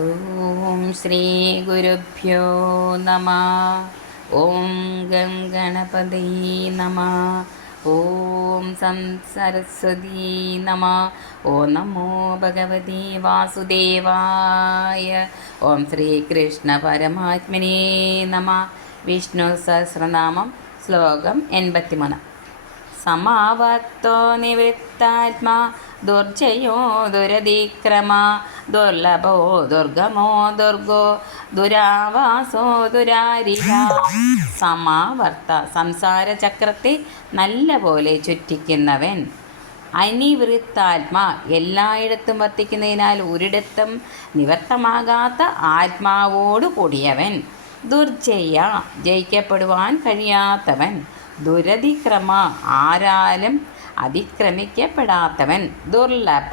ഓം ശ്രീ ഗുരുഭ്യോ നമ. ഓം ഗം ഗണപതി നമ. ഓം സം സരസ്വതി നമ. ഓ നമോ ഭഗവതി വാസുദേവായ. ഓം ശ്രീകൃഷ്ണ പരമാത്മനേ നമ. വിഷ്ണു സഹസ്രനാമം ശ്ലോകം എൺപത്തിമൂന്ന്. സമാവത്തോ നിവൃത്താത്മാ. ദുർജയോ ദുരതിക്രമ. ദുർലഭോ ദുർഗമോ ദുർഗോ. ദുരാവാസോ ദുരാരിക സമാവർത്ത സംസാര ചക്രത്തെ നല്ല പോലെ ചുറ്റിക്കുന്നവൻ. അനിവൃത്താത്മാ എല്ലായിടത്തും വർത്തിക്കുന്നതിനാൽ ഒരിടത്തും നിവർത്തമാകാത്ത ആത്മാവോടു കൂടിയവൻ. ദുർജയ ജയിക്കപ്പെടുവാൻ കഴിയാത്തവൻ. ദുരതിക്രമ ആരാലും അതിക്രമിക്കപ്പെടാത്തവൻ. ദുർലഭ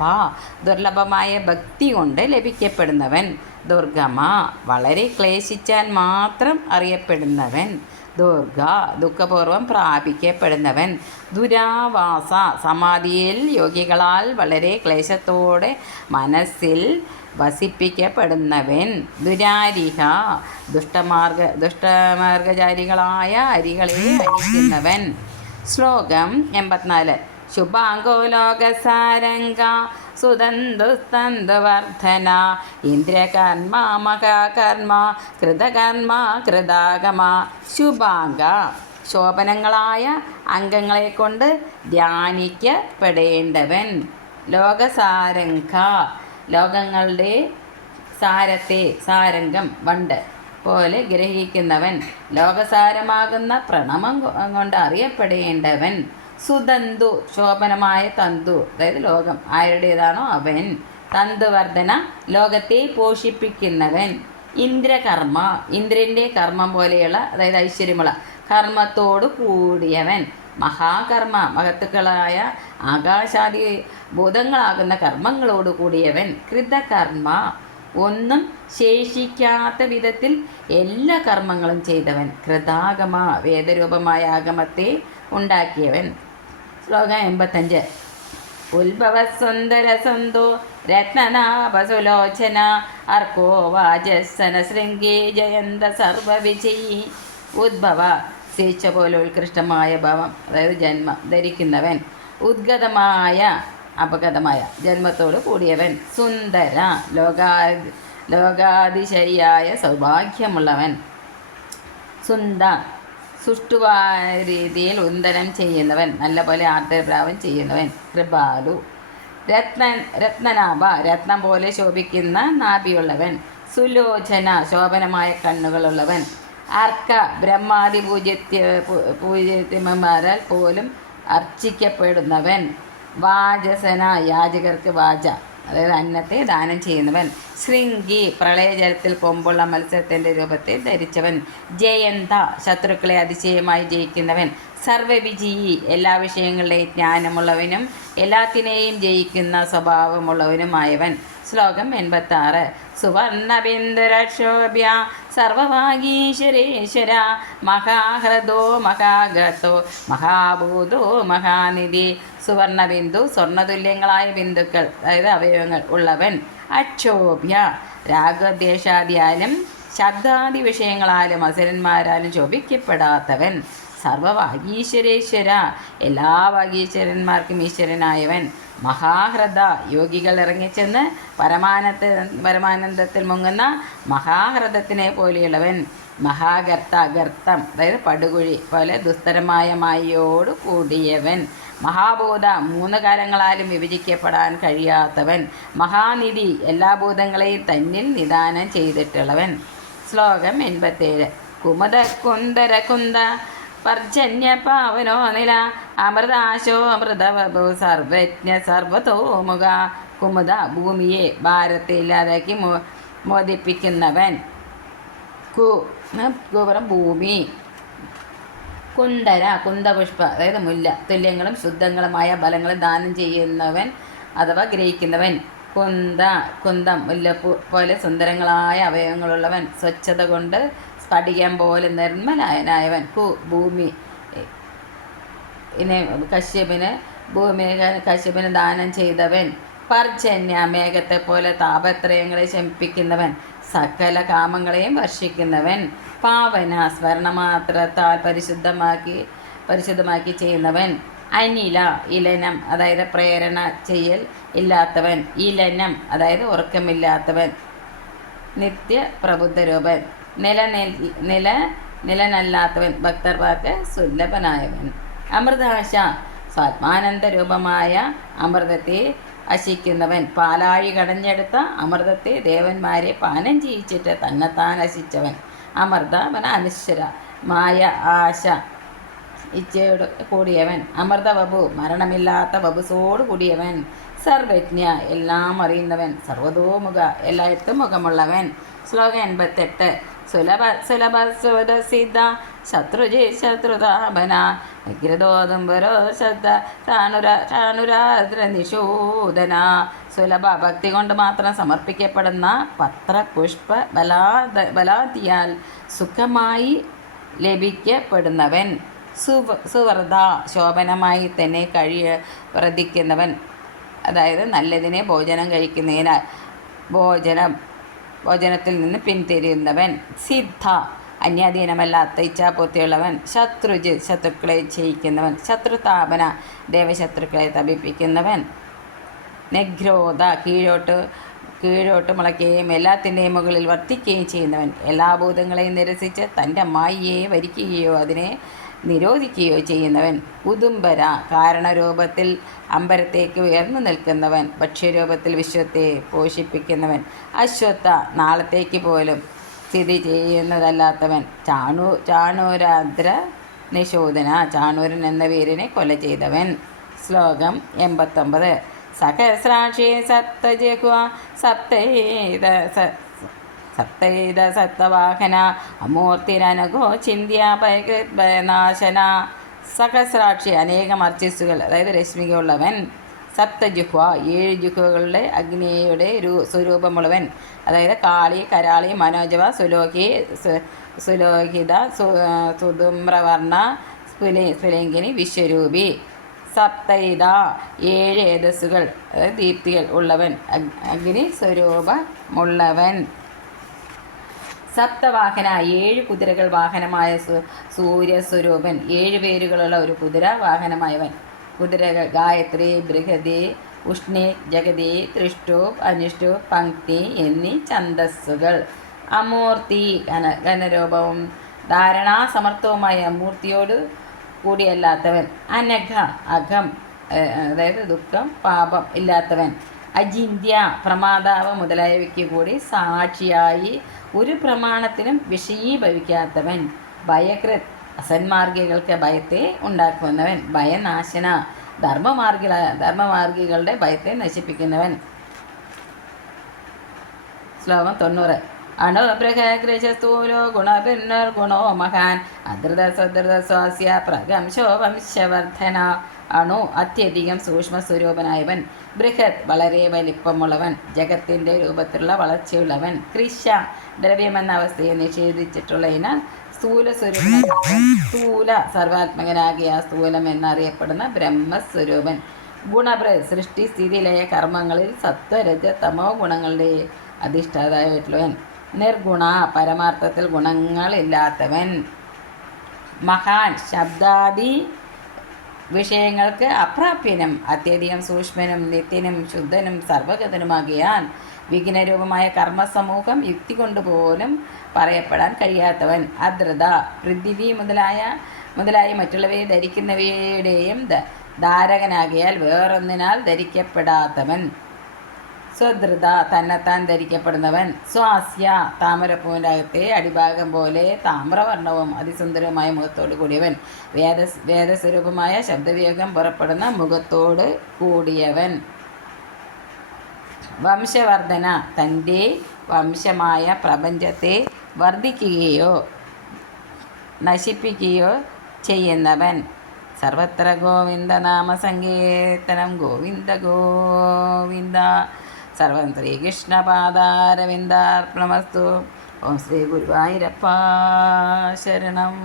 ദുർലഭമായ ഭക്തി കൊണ്ട് ലഭിക്കപ്പെടുന്നവൻ. ദുർഗമ വളരെ ക്ലേശിച്ചാൽ മാത്രം അറിയപ്പെടുന്നവൻ. ദുർഗ ദുഃഖപൂർവം പ്രാപിക്കപ്പെടുന്നവൻ. ദുരാവാസ സമാധിയിൽ യോഗികളാൽ വളരെ ക്ലേശത്തോടെ മനസ്സിൽ വസിപ്പിക്കപ്പെടുന്നവൻ ദുരാരിഹ. ദുഷ്ടമാർഗ ദുഷ്ടമാർഗചാരികളായ അരികളെ അരിക്കുന്നവൻ. ശ്ലോകം എൺപത്തിനാല്. ശുഭാംഗോ ലോകസാരംഗ സുതന്തുസ്തന്തുവർദ്ധന ഇന്ദ്രകർമ്മ മഹാകർമ്മ കൃതകർമ്മ കൃതാഗമ. ശുഭാംഗ. ശോഭനങ്ങളായ അംഗങ്ങളെ കൊണ്ട് ധ്യാനിക്കപ്പെടേണ്ടവൻ. ലോകസാരംഗ. ലോകങ്ങളുടെ സാരത്തെ സാരംഗം വണ്ട് പോലെ ഗ്രഹിക്കുന്നവൻ ലോകസാരമാകുന്ന പ്രണമം കൊണ്ട് അറിയപ്പെടേണ്ടവൻ സുതന്തു ശോഭനമായ തന്തു. അതായത് ലോകം ആരുടേതാണോ അവൻ. തന്തുവർദ്ധന ലോകത്തെ പോഷിപ്പിക്കുന്നവൻ. ഇന്ദ്രകർമ്മ ഇന്ദ്രന്റെ കർമ്മം പോലെയുള്ള അതായത് ഐശ്വര്യമുള്ള കർമ്മത്തോടു കൂടിയവൻ. മഹാകർമ്മ മഹത്തുക്കളായ ആകാശാദി ഭൂതങ്ങളാകുന്ന കർമ്മങ്ങളോട് കൂടിയവൻ കൃതകർമ്മ. ഒന്നും ശേഷിക്കാത്ത വിധത്തിൽ എല്ലാ കർമ്മങ്ങളും ചെയ്തവൻ കൃതാഗമ വേദരൂപമായ ആഗമത്തെ ഉണ്ടാക്കിയവൻ. ശ്ലോകം എൺപത്തഞ്ച്. ഉത്ഭവ സുന്ദര സന്തോ രത്നനാഭസുലോചന അർക്കോ വാചസന ശൃംഗേ ജയന്ത സർവവിജയി ഉദ്ഭവ സ്വേച്ഛ പോലെ ഉത്കൃഷ്ടമായ ഭവം അതായത് ജന്മം ധരിക്കുന്നവൻ ഉദ്ഗതമായ അപഗതമായ ജന്മത്തോട് കൂടിയവൻ സുന്ദര ലോകാ ലോകാതിശയായ സൗഭാഗ്യമുള്ളവൻ. സുന്ദ സുഷ്ടുവായ രീതിയിൽ ഉന്തനം ചെയ്യുന്നവൻ നല്ലപോലെ ആർദ്രപ്രാവം ചെയ്യുന്നവൻ കൃപാലു രത്ന രത്നനാഭ രത്നം പോലെ ശോഭിക്കുന്ന നാഭിയുള്ളവൻ സുലോചന ശോഭനമായ കണ്ണുകളുള്ളവൻ അർക്ക ബ്രഹ്മാദി പൂജ്യത്യ പൂജ്യത്തിമാരാൽ പോലും അർച്ചിക്കപ്പെടുന്നവൻ. വാചസന യാചകർക്ക് വാച. അതായത് അന്നത്തെ ദാനം ചെയ്യുന്നവൻ. ശൃംഗി പ്രളയജലത്തിൽ കൊമ്പുള്ള മത്സരത്തിന്റെ രൂപത്തെ ധരിച്ചവൻ. ജയന്ത ശത്രുക്കളെ അതിശയമായി ജയിക്കുന്നവൻ. സർവവിജയി എല്ലാ വിഷയങ്ങളിലെയും ജ്ഞാനമുള്ളവനും എല്ലാത്തിനെയും ജയിക്കുന്ന സ്വഭാവമുള്ളവനുമായവൻ. ശ്ലോകം എൺപത്തി ആറ് സുവർണബിന്ദുരക്ഷോഭ്യ സർവഭാഗീശ്വരേശ്വര മഹാഹൃദോ മഹാഗതോ മഹാഭൂതോ മഹാനിധി സുവർണബിന്ദു സ്വർണതുല്യങ്ങളായ ബിന്ദുക്കൾ അതായത് അവയവങ്ങൾ ഉള്ളവൻ അക്ഷോഭ്യ രാഗദ്വേഷാദിയാലും ശബ്ദാദി വിഷയങ്ങളാലും അസുരന്മാരാലും ശോഭിക്കപ്പെടാത്തവൻ സർവവാഗീശ്വരേശ്വര എല്ലാ വാഗീശ്വരന്മാർക്കും ഈശ്വരനായവൻ മഹാഹൃദ യോഗികൾ ഇറങ്ങിച്ചെന്ന് പരമാനത്തെ പരമാനന്ദത്തിൽ മുങ്ങുന്ന മഹാഹ്രദത്തിനെ പോലെയുള്ളവൻ മഹാഗർത്ത ഗർത്തം അതായത് പടുകുഴി പോലെ ദുസ്തരമായ മായയോട് കൂടിയവൻ. മഹാബോധ മൂന്ന് കാലങ്ങളാലും വിഭജിക്കപ്പെടാൻ കഴിയാത്തവൻ. മഹാനിധി എല്ലാ ഭൂതങ്ങളെയും തന്നിൽ നിദാനം ചെയ്തിട്ടുള്ളവൻ. ശ്ലോകം എൺപത്തേഴ്. കുന്ദ പർജന്യ പാവനോ നില അമൃതാശോ അമൃതവഭു സർവജ്ഞ സർവതോമുഖ കുമുദ ഭൂമിയെ ഭാരത്തെ ഇല്ലാതാക്കി മോ മോദിപ്പിക്കുന്നവൻ. കു ഭൂമി. കുണ്ടര കുന്തപുഷ്പ അതായത് മുല്ല തുല്യങ്ങളും ശുദ്ധങ്ങളുമായ ഫലങ്ങൾ ദാനം ചെയ്യുന്നവൻ അഥവാ ഗ്രഹിക്കുന്നവൻ. കുന്ത കുന്തം മുല്ലപ്പൂ പോലെ സുന്ദരങ്ങളായ അവയവങ്ങളുള്ളവൻ സ്വച്ഛത കൊണ്ട് സ്ഫടികം പോലെ നിർമ്മലായനായവൻ കു ഭൂമി. ഇനെ കശ്യപിന് ഭൂമി കശ്യപിന് ദാനം ചെയ്തവൻ. പർജന്യ മേഘത്തെ പോലെ താപത്രയങ്ങളെ ശമിപ്പിക്കുന്നവൻ. സകല കാമങ്ങളെയും വർഷിക്കുന്നവൻ. പാവന സ്മരണമാത്രത്താൽ പരിശുദ്ധമാക്കി പരിശുദ്ധമാക്കി ചെയ്യുന്നവൻ. അനില ഇലനം അതായത് പ്രേരണ ചെയ്യൽ ഇല്ലാത്തവൻ. ഇലനം അതായത് ഉറക്കമില്ലാത്തവൻ. നിത്യ പ്രബുദ്ധരൂപൻ നിലനിൽ നില നിലനല്ലാത്തവൻ ഭക്തർവാക്ക് സുലഭനായവൻ. അമൃതാശ സ്വാത്മാനന്ദ രൂപമായ അമൃതത്തെ അശിക്കുന്നവൻ. പാലാഴി കടഞ്ഞെടുത്ത അമൃതത്തെ ദേവന്മാരെ പാനം ചെയ്യിച്ചിട്ട് തന്നെത്താൻ അശിച്ചവൻ. അമൃത അവൻ അനശ്വര മായ ആശ ഇച്ഛയോട് കൂടിയവൻ. അമൃത വപു മരണമില്ലാത്ത വപുസോട് കൂടിയവൻ. സർവജ്ഞ എല്ലാം അറിയുന്നവൻ. സർവതോമുഖ എല്ലായിടത്തും മുഖമുള്ളവൻ. ശ്ലോകം എൺപത്തെട്ട് സുലഭ സുലഭ സുരസിദ്ധ ശത്രുജി ശത്രുതാപന വിഗ്രതോതുംബരോ ശ്രദ്ധ ഷാണുര ഷാണുരാദ്ര നിഷൂദന സുലഭ ഭക്തി കൊണ്ട് മാത്രം സമർപ്പിക്കപ്പെടുന്ന പത്ര പുഷ്പ ബലാദ ബലാദിയാൽ സുഖമായി ലഭിക്കപ്പെടുന്നവൻ. സുവ സുവൃത ശോഭനമായി തന്നെ കഴിയ വർദ്ധിക്കുന്നവൻ അതായത് നല്ലതിനെ ഭോജനം കഴിക്കുന്നതിനാൽ ഭോജനം ഭോജനത്തിൽ നിന്ന് പിന്തിരിയുന്നവൻ സിദ്ധ അന്യാധീനമല്ലാത്ത ഇച്ഛാപൂർത്തിയുള്ളവൻ ശത്രുജ് ശത്രുക്കളെ ജയിക്കുന്നവൻ. ശത്രുതാപന ദേവശത്രുക്കളെ തപിപ്പിക്കുന്നവൻ. നിഗ്രോധ കീഴോട്ട് കീഴോട്ട് മുളയ്ക്കുകയും എല്ലാത്തിന്റെയും മുകളിൽ വർത്തിക്കുകയും ചെയ്യുന്നവൻ. എല്ലാ ഭൂതങ്ങളെയും നിരസിച്ച് തന്റെ മായയെ വരിക്കുകയോ അതിനെ നിരോധിക്കുകയോ ചെയ്യുന്നവൻ ഉദുംബര കാരണരൂപത്തിൽ അമ്പരത്തേക്ക് ഉയർന്നു നിൽക്കുന്നവൻ ഭക്ഷ്യരൂപത്തിൽ വിശ്വത്തെ പോഷിപ്പിക്കുന്നവൻ അശ്വത്ഥ നാളത്തേക്ക് പോലും സ്ഥിതി ചെയ്യുന്നതല്ലാത്തവൻ ചാണു ചാണൂരാദ്ര നിശോധന ചാണൂരൻ എന്ന വീരനെ കൊല ചെയ്തവൻ. ശ്ലോകം എൺപത്തൊമ്പത്. സഹസ്രാക്ഷി സപ്തജഹ്വ സപ്തേത സപ്തൈത സപ്തവാഹന അമൂർത്തിരനഘോ ചിന്ത്യ ഭയനാശന സഹസ്രാക്ഷി അനേകം അർച്ചിസുകൾ അതായത് രശ്മികളുള്ളവൻ സപ്തജുഹ്വ ഏഴ് ജുഹുകളുടെ അഗ്നിയുടെ രൂ സ്വരൂപമുള്ളവൻ അതായത് കാളി കരാളി മനോജവ സുലോകി സുലോഹിത സുധുമ്രവർണ സ്ഫുലി സ്ഫുലിംഗിനി വിശ്വരൂപി. സപ്തൈത ഏഴ് ഏതസ്സുകൾ അതായത് ദീപ്തികൾ ഉള്ളവൻ അഗ്നി സ്വരൂപമുള്ളവൻ. സപ്തവാഹന ഏഴ് കുതിരകൾ വാഹനമായ സൂര്യസ്വരൂപൻ ഏഴ് പേരുകളുള്ള ഒരു കുതിര വാഹനമായവൻ. കുതിരകൾ ഗായത്രി ബൃഹതി ഉഷ്ണി ജഗതി തൃഷ്ടു അനിഷ്ടു പങ്ക്തി എന്നീ ഛന്തസ്സുകൾ അമൂർത്തി ഘന ഘനരൂപവും ധാരണാസമർത്ഥവുമായ മൂർത്തിയോട് കൂടിയല്ലാത്തവൻ. അനഘ അഘം അതായത് ദുഃഖം പാപം ഇല്ലാത്തവൻ. അജിന്ത്യ പ്രമാതാവ് മുതലായവയ്ക്ക് കൂടി സാക്ഷിയായി ഒരു പ്രമാണത്തിനും വിഷയീഭവിക്കാത്തവൻ. ഭയകൃത് അസന്മാർഗികൾക്ക് ഭയത്തെ ഉണ്ടാക്കുന്നവൻ. ഭയനാശന ധർമ്മമാർഗി ധർമ്മമാർഗികളുടെ ഭയത്തെ നശിപ്പിക്കുന്നവൻ. ശ്ലോകം തൊണ്ണൂറ്. അണുബൃഹഗ്രശസ്ഥൂലോ ഗുണഭിന്നർഗുണോ മഹാൻ. അധൃത സ്വധൃത സ്വാസ്യ പ്രകംശോ വംശവർദ്ധന അണു അത്യധികം സൂക്ഷ്മ സ്വരൂപനായവൻ ബൃഹത് വളരെ വലിപ്പമുള്ളവൻ. ജഗത്തിന്റെ രൂപത്തിലുള്ള വളർച്ചയുള്ളവൻ. കൃഷ ദ്രവ്യമെന്ന അവസ്ഥയെ നിഷേധിച്ചിട്ടുള്ളതിനാൽ സ്ഥൂല സ്വരൂപൻ സ്ഥൂല സർവാത്മകനാകിയ സ്ഥൂലം എന്നറിയപ്പെടുന്ന ബ്രഹ്മസ്വരൂപൻ. ഗുണപ്ര സൃഷ്ടി സ്ഥിതിയിലായ കർമ്മങ്ങളിൽ സത്വരജ തമോ ഗുണങ്ങളുടെ അധിഷ്ഠാതായിട്ടുള്ളവൻ നിർഗുണ പരമാർത്ഥത്തിൽ ഗുണങ്ങളില്ലാത്തവൻ. മഹാൻ ശബ്ദാദി വിഷയങ്ങൾക്ക് അപ്രാപ്യനും അത്യധികം സൂക്ഷ്മനും നിത്യനും ശുദ്ധനും സർവഗതനുമാകിയാൽ വിഘ്നരൂപമായ കർമ്മസമൂഹം യുക്തി കൊണ്ടുപോലും പറയപ്പെടാൻ കഴിയാത്തവൻ. അദ്രത പൃഥിവി മുതലായ മുതലായ മറ്റുള്ളവയെ ധരിക്കുന്നവയുടെയും ധാരകനാകിയാൽ വേറൊന്നിനാൽ ധരിക്കപ്പെടാത്തവൻ. സ്വധൃത തന്നെത്താൻ ധരിക്കപ്പെടുന്നവൻ സ്വാസ്യ താമരപ്പൂവിന്റെ അകത്തെ അടിഭാഗം പോലെ താമ്രവർണവും അതിസുന്ദരവുമായ മുഖത്തോട് കൂടിയവൻ. വേദ വേദസ്വരൂപമായ ശബ്ദവിയോഗം പുറപ്പെടുന്ന മുഖത്തോട് കൂടിയവൻ. വംശവർധന തന്റെ വംശമായ പ്രപഞ്ചത്തെ വർദ്ധിക്കുകയോ നശിപ്പിക്കുകയോ ചെയ്യുന്നവൻ. സർവത്ര ഗോവിന്ദ നാമസങ്കീർത്തനം. ഗോവിന്ദ ഗോവിന്ദ. സർവം ശ്രീകൃഷ്ണപാദാരവിന്ദാർപ്പണമസ്തു. ഓം ശ്രീ ഗുരുവായൂരപ്പ ശരണം.